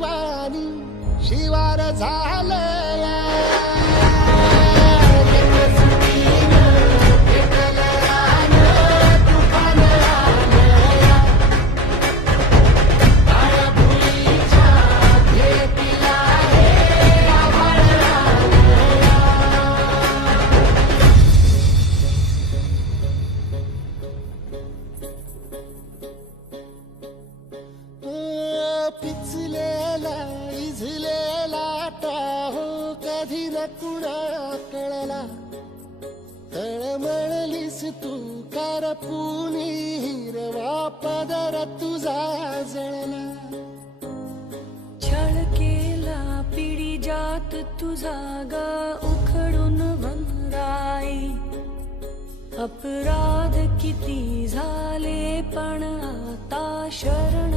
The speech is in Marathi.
वाणी शिवार झालं. पिचलेला इझलेला हो कधी न कुणा कळला. तळमळलीस तू कारपुनी हिरवा पदर तुझा जळला. छळ केला पिढी जात तुझा ग उखडून वनराई अपराध किती झाले पण आता शरण